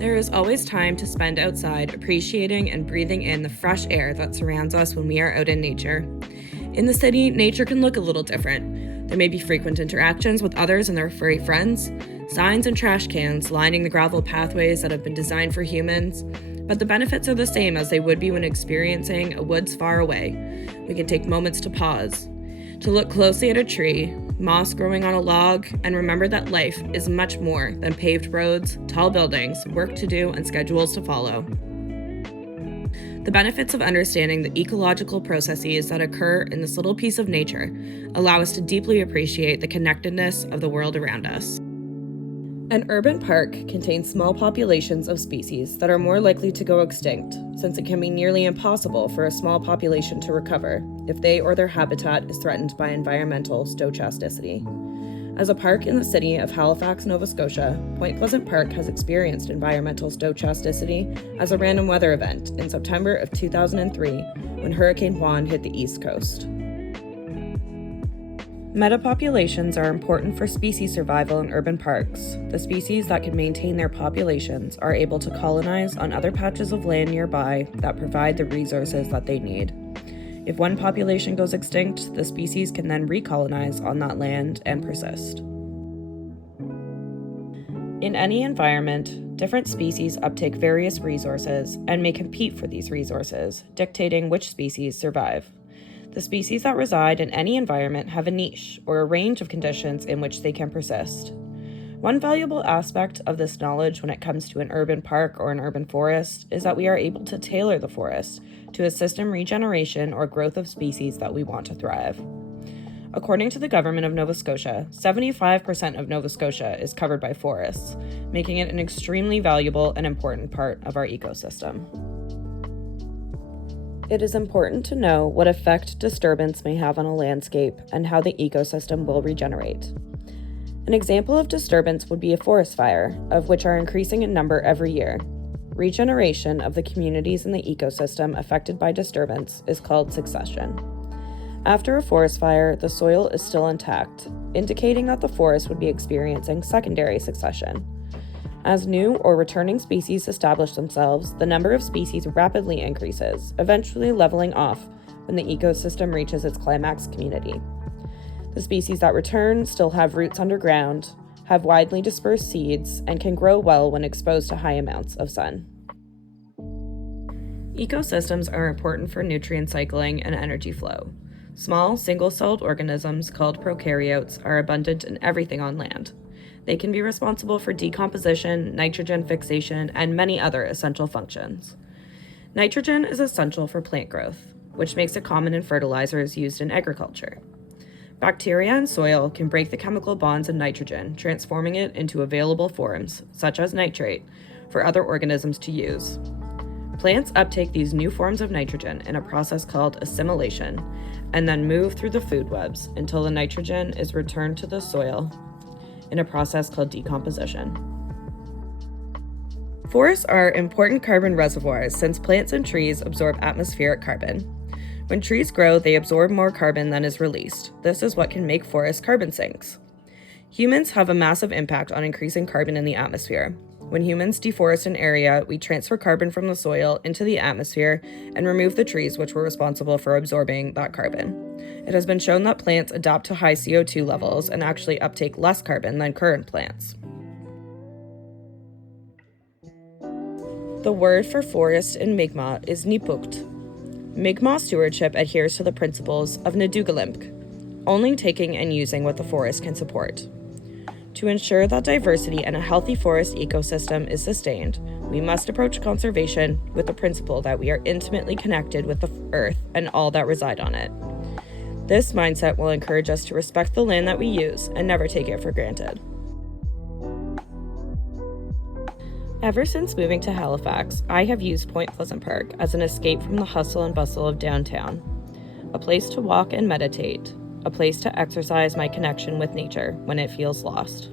There is always time to spend outside, appreciating and breathing in the fresh air that surrounds us when we are out in nature. In the city, nature can look a little different. There may be frequent interactions with others and their furry friends, signs and trash cans lining the gravel pathways that have been designed for humans, but the benefits are the same as they would be when experiencing a woods far away. We can take moments to pause, to look closely at a tree, moss growing on a log, and remember that life is much more than paved roads, tall buildings, work to do, and schedules to follow. The benefits of understanding the ecological processes that occur in this little piece of nature allow us to deeply appreciate the connectedness of the world around us. An urban park contains small populations of species that are more likely to go extinct, since it can be nearly impossible for a small population to recover if they or their habitat is threatened by environmental stochasticity. As a park in the city of Halifax, Nova Scotia, Point Pleasant Park has experienced environmental stochasticity as a random weather event in September of 2003 when Hurricane Juan hit the East Coast. Metapopulations are important for species survival in urban parks. The species that can maintain their populations are able to colonize on other patches of land nearby that provide the resources that they need. If one population goes extinct, the species can then recolonize on that land and persist. In any environment, different species uptake various resources and may compete for these resources, dictating which species survive. The species that reside in any environment have a niche or a range of conditions in which they can persist. One valuable aspect of this knowledge when it comes to an urban park or an urban forest is that we are able to tailor the forest to assist in regeneration or growth of species that we want to thrive. According to the government of Nova Scotia, 75% of Nova Scotia is covered by forests, making it an extremely valuable and important part of our ecosystem. It is important to know what effect disturbance may have on a landscape and how the ecosystem will regenerate. An example of disturbance would be a forest fire, of which are increasing in number every year. Regeneration of the communities in the ecosystem affected by disturbance is called succession. After a forest fire, the soil is still intact, indicating that the forest would be experiencing secondary succession. As new or returning species establish themselves, the number of species rapidly increases, eventually leveling off when the ecosystem reaches its climax community. The species that return still have roots underground, have widely dispersed seeds, and can grow well when exposed to high amounts of sun. Ecosystems are important for nutrient cycling and energy flow. Small, single-celled organisms called prokaryotes are abundant in everything on land. They can be responsible for decomposition, nitrogen fixation, and many other essential functions. Nitrogen is essential for plant growth, which makes it common in fertilizers used in agriculture. Bacteria in soil can break the chemical bonds of nitrogen, transforming it into available forms, such as nitrate, for other organisms to use. Plants uptake these new forms of nitrogen in a process called assimilation, and then move through the food webs until the nitrogen is returned to the soil in a process called decomposition. Forests are important carbon reservoirs since plants and trees absorb atmospheric carbon. When trees grow, they absorb more carbon than is released. This is what can make forests carbon sinks. Humans have a massive impact on increasing carbon in the atmosphere. When humans deforest an area, we transfer carbon from the soil into the atmosphere and remove the trees which were responsible for absorbing that carbon. It has been shown that plants adapt to high CO2 levels and actually uptake less carbon than current plants. The word for forest in Mi'kmaq is nipukt. Mi'kmaq stewardship adheres to the principles of Nadugalimk, only taking and using what the forest can support. To ensure that diversity and a healthy forest ecosystem is sustained, we must approach conservation with the principle that we are intimately connected with the earth and all that reside on it. This mindset will encourage us to respect the land that we use and never take it for granted. Ever since moving to Halifax, I have used Point Pleasant Park as an escape from the hustle and bustle of downtown, a place to walk and meditate, a place to exercise my connection with nature when it feels lost.